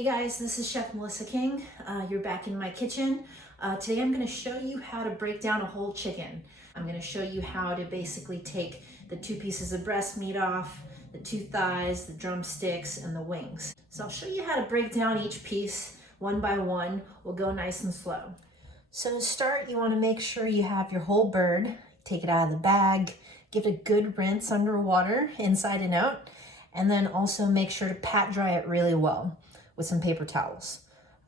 Hey guys, this is Chef Melissa King. You're back in my kitchen. Today I'm going to show you how to break down a whole chicken. I'm going to show you how to basically take the 2 pieces of breast meat off, the 2 thighs, the drumsticks, and the wings. So I'll show you how to break down each piece one by one. We'll go nice and slow. So to start, you want to make sure you have your whole bird. Take it out of the bag, give it a good rinse under water, inside and out, and then also make sure to pat dry it really well with some paper towels.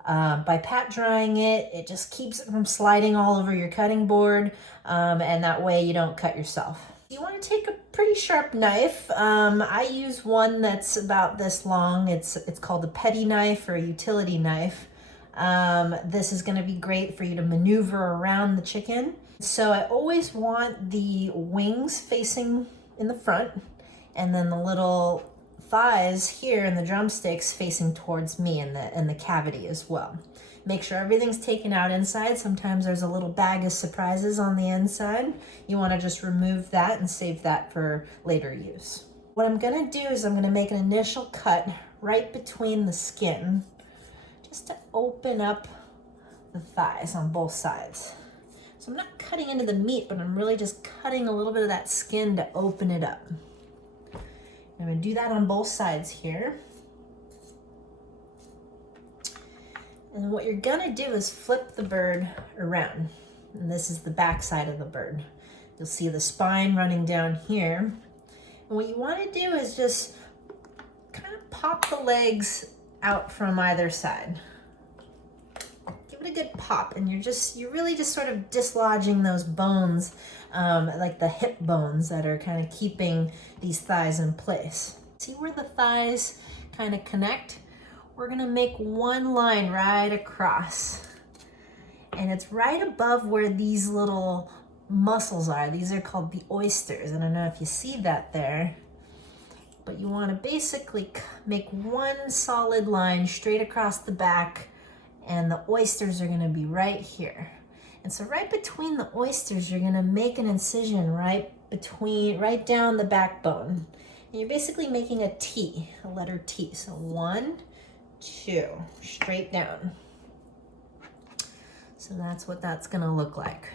By pat drying it, it just keeps it from sliding all over your cutting board, and that way you don't cut yourself. You want to take a pretty sharp knife. I use one that's about this long. It's called a petty knife or a utility knife. This is going to be great for you to maneuver around the chicken. So I always want the wings facing in the front, and then the little thighs here and the drumsticks facing towards me in the cavity as well. Make sure everything's taken out inside. Sometimes there's a little bag of surprises on the inside. You want to just remove that and save that for later use. What I'm going to do is I'm going to make an initial cut right between the skin just to open up the thighs on both sides. So I'm not cutting into the meat, but I'm really just cutting a little bit of that skin to open it up. I'm going to do that on both sides here. And what you're going to do is flip the bird around. And this is the back side of the bird. You'll see the spine running down here. And what you want to do is just kind of pop the legs out from either side. Give it a good pop, and you're really just sort of dislodging those bones, like the hip bones that are kind of keeping these thighs in place. See where the thighs kind of connect? We're gonna make one line right across, and it's right above where these little muscles are. These are called the oysters. I don't know if you see that there, but you want to basically make one solid line straight across the back, and the oysters are going to be right here. And so right between the oysters, you're going to make an incision right down the backbone. And you're basically making a T, a letter T. So 1, 2, straight down. So that's what that's going to look like.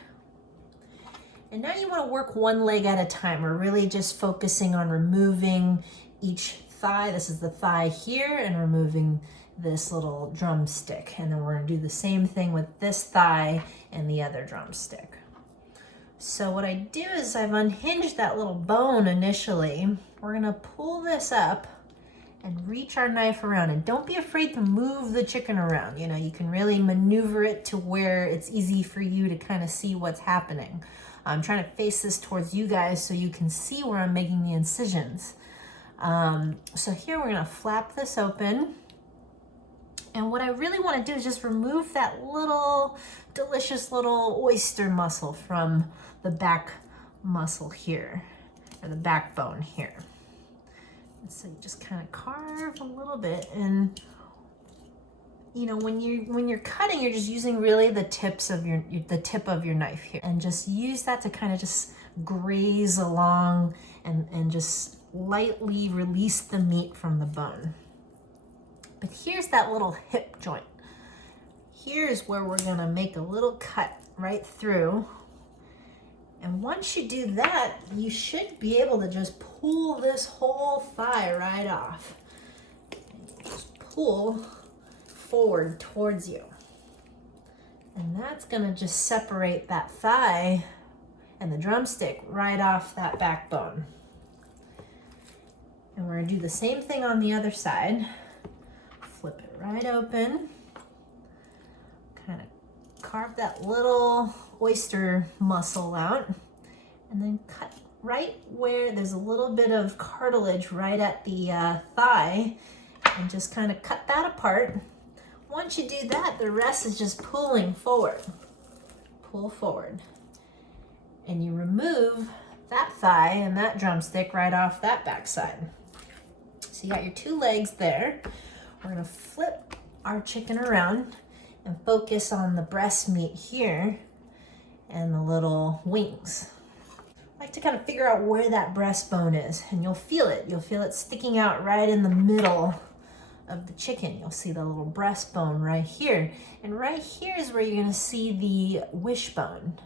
And now you want to work one leg at a time. We're really just focusing on removing each thigh. This is the thigh here, and removing this little drumstick. And then we're going to do the same thing with this thigh and the other drumstick. So what I do is I've unhinged that little bone initially. We're going to pull this up and reach our knife around. And don't be afraid to move the chicken around. You know, you can really maneuver it to where it's easy for you to kind of see what's happening. I'm trying to face this towards you guys so you can see where I'm making the incisions. So here we're going to flap this open. And what I really want to do is just remove that little delicious little oyster muscle from the back muscle here, or the backbone here. And so you just kind of carve a little bit, and you know, when you're cutting, you're just using really the tip of your knife here, and just use that to kind of just graze along and just lightly release the meat from the bone. But here's that little hip joint. Here's where we're gonna make a little cut right through. And once you do that, you should be able to just pull this whole thigh right off. Just pull forward towards you. And that's gonna just separate that thigh and the drumstick right off that backbone. And we're gonna do the same thing on the other side. Flip it right open. Kind of carve that little oyster muscle out, and then cut right where there's a little bit of cartilage right at the thigh, and just kind of cut that apart. Once you do that, the rest is just pulling forward. Pull forward. And you remove that thigh and that drumstick right off that backside. So you got your 2 legs there. We're going to flip our chicken around and focus on the breast meat here and the little wings. I like to kind of figure out where that breastbone is, and you'll feel it. You'll feel it sticking out right in the middle of the chicken. You'll see the little breastbone right here. And right here is where you're gonna see the wishbone.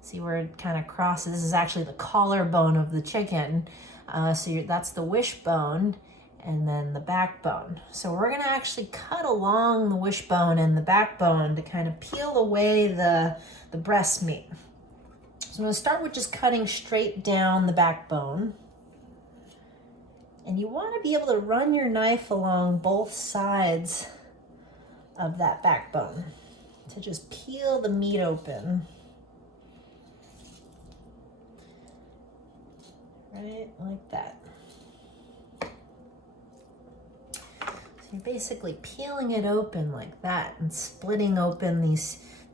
See where it kind of crosses? This is actually the collarbone of the chicken. That's the wishbone, and then the backbone. So we're gonna actually cut along the wishbone and the backbone to kind of peel away the breast meat. So I'm gonna start with just cutting straight down the backbone. And you want to be able to run your knife along both sides of that backbone to just peel the meat open. Right, like that. So you're basically peeling it open like that and splitting open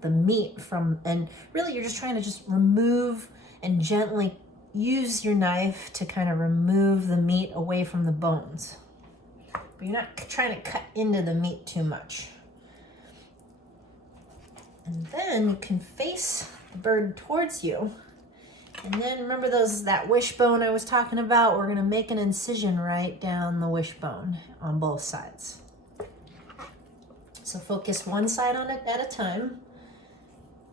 the meat from, and really you're just trying to just remove and gently use your knife to kind of remove the meat away from the bones. But you're not trying to cut into the meat too much. And then you can face the bird towards you. And then remember that wishbone I was talking about? We're gonna make an incision right down the wishbone on both sides. So focus one side on it at a time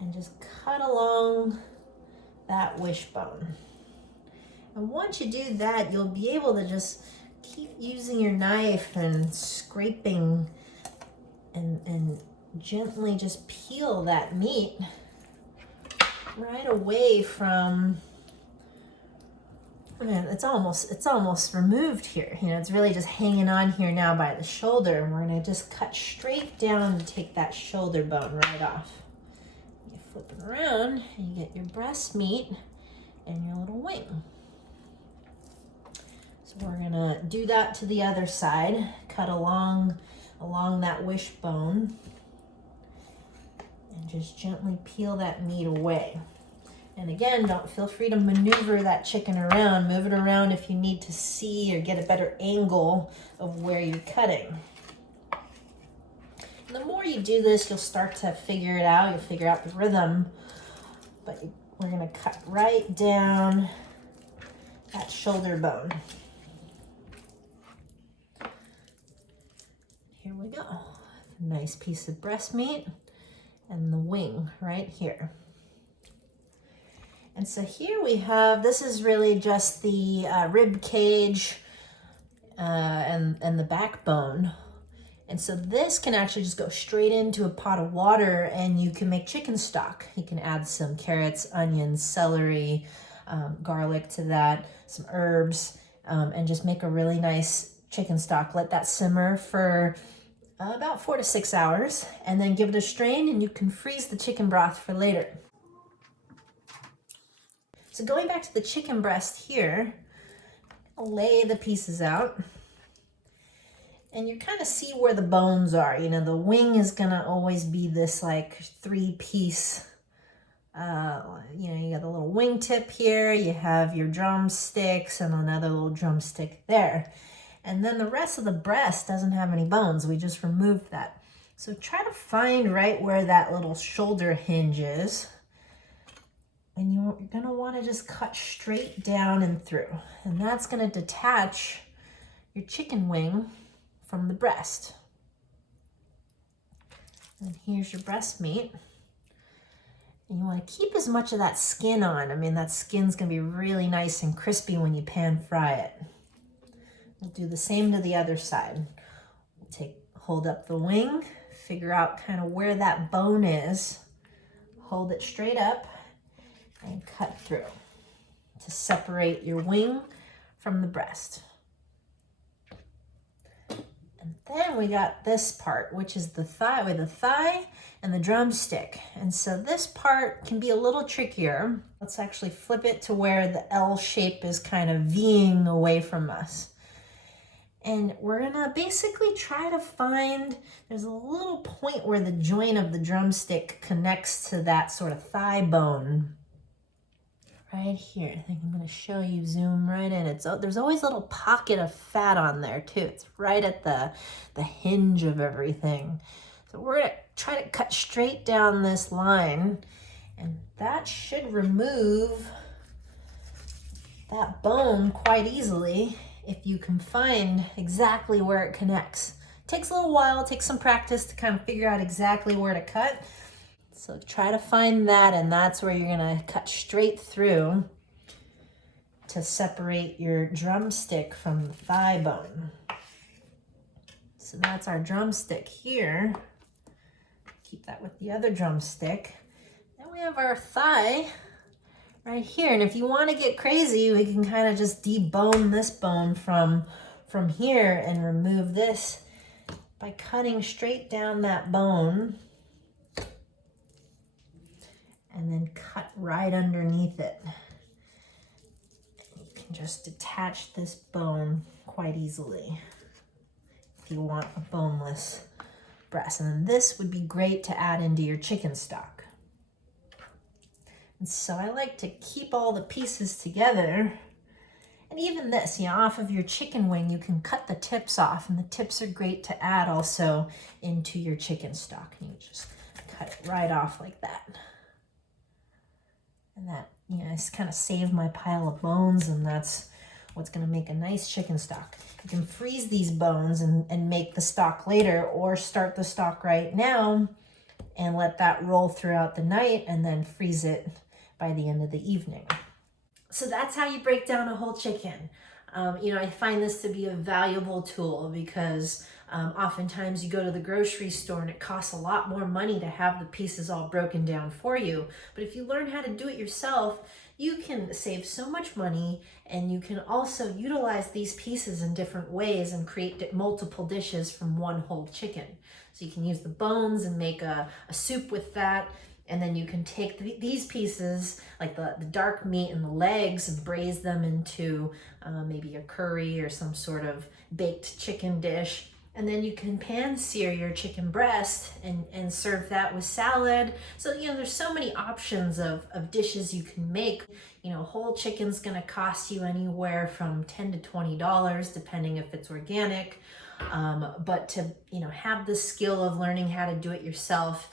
and just cut along that wishbone. And once you do that, you'll be able to just keep using your knife and scraping and gently just peel that meat right away from, it's almost removed here. It's really just hanging on here now by the shoulder, and we're gonna just cut straight down and take that shoulder bone right off. You flip it around and you get your breast meat and your little wing. So we're gonna do that to the other side, cut along that wishbone, and just gently peel that meat away. And again, feel free to maneuver that chicken around, move it around if you need to see or get a better angle of where you're cutting. And the more you do this, you'll start to figure it out, you'll figure out the rhythm, but we're gonna cut right down that shoulder bone. Here we go. Nice piece of breast meat and the wing right here. And so here we have, this is really just the rib cage and the backbone. And so this can actually just go straight into a pot of water and you can make chicken stock. You can add some carrots, onions, celery, garlic to that, some herbs, and just make a really nice chicken stock. Let that simmer for about 4 to 6 hours, and then give it a strain, and you can freeze the chicken broth for later. So going back to the chicken breast here, I'll lay the pieces out, and you kind of see where the bones are. The wing is gonna always be this like 3-piece. You got the little wing tip here, you have your drumsticks and another little drumstick there. And then the rest of the breast doesn't have any bones. We just removed that. So try to find right where that little shoulder hinge is. And you're gonna wanna just cut straight down and through. And that's gonna detach your chicken wing from the breast. And here's your breast meat. And you wanna keep as much of that skin on. That skin's gonna be really nice and crispy when you pan fry it. We'll do the same to the other side. We'll hold up the wing, figure out kind of where that bone is, hold it straight up, and cut through to separate your wing from the breast. And then we got this part, which is the thigh, with the thigh and the drumstick. And so this part can be a little trickier. Let's actually flip it to where the L shape is kind of Ving away from us. And we're gonna basically try to find, there's a little point where the joint of the drumstick connects to that sort of thigh bone. Right here, I think I'm gonna show you, zoom right in. There's always a little pocket of fat on there too. It's right at the hinge of everything. So we're gonna try to cut straight down this line, and that should remove that bone quite easily if you can find exactly where it connects. Takes a little while, takes some practice to kind of figure out exactly where to cut. So try to find that, and that's where you're gonna cut straight through to separate your drumstick from the thigh bone. So that's our drumstick here. Keep that with the other drumstick. Then we have our thigh right here. And if you want to get crazy, we can kind of just debone this bone from here and remove this by cutting straight down that bone and then cut right underneath it. You can just detach this bone quite easily if you want a boneless breast. And then this would be great to add into your chicken stock. And so I like to keep all the pieces together. And even this, off of your chicken wing, you can cut the tips off, and the tips are great to add also into your chicken stock. And you just cut it right off like that. And that, I just kind of save my pile of bones, and that's what's going to make a nice chicken stock. You can freeze these bones and make the stock later, or start the stock right now and let that roll throughout the night and then freeze it by the end of the evening. So that's how you break down a whole chicken. I find this to be a valuable tool because oftentimes you go to the grocery store and it costs a lot more money to have the pieces all broken down for you. But if you learn how to do it yourself, you can save so much money, and you can also utilize these pieces in different ways and create multiple dishes from one whole chicken. So you can use the bones and make a soup with that. And then you can take these pieces, like the dark meat and the legs, and braise them into maybe a curry or some sort of baked chicken dish. And then you can pan sear your chicken breast and serve that with salad. So, there's so many options of dishes you can make. Whole chicken's gonna cost you anywhere from $10 to $20, depending if it's organic. But to, have the skill of learning how to do it yourself,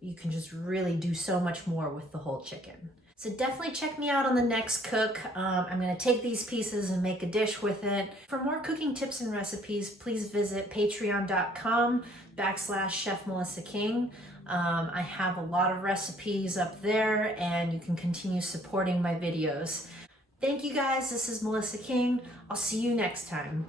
you can just really do so much more with the whole chicken. So definitely check me out on the next cook. I'm gonna take these pieces and make a dish with it. For more cooking tips and recipes, please visit patreon.com/Chef Melissa King. I have a lot of recipes up there, and you can continue supporting my videos. Thank you guys, this is Melissa King. I'll see you next time.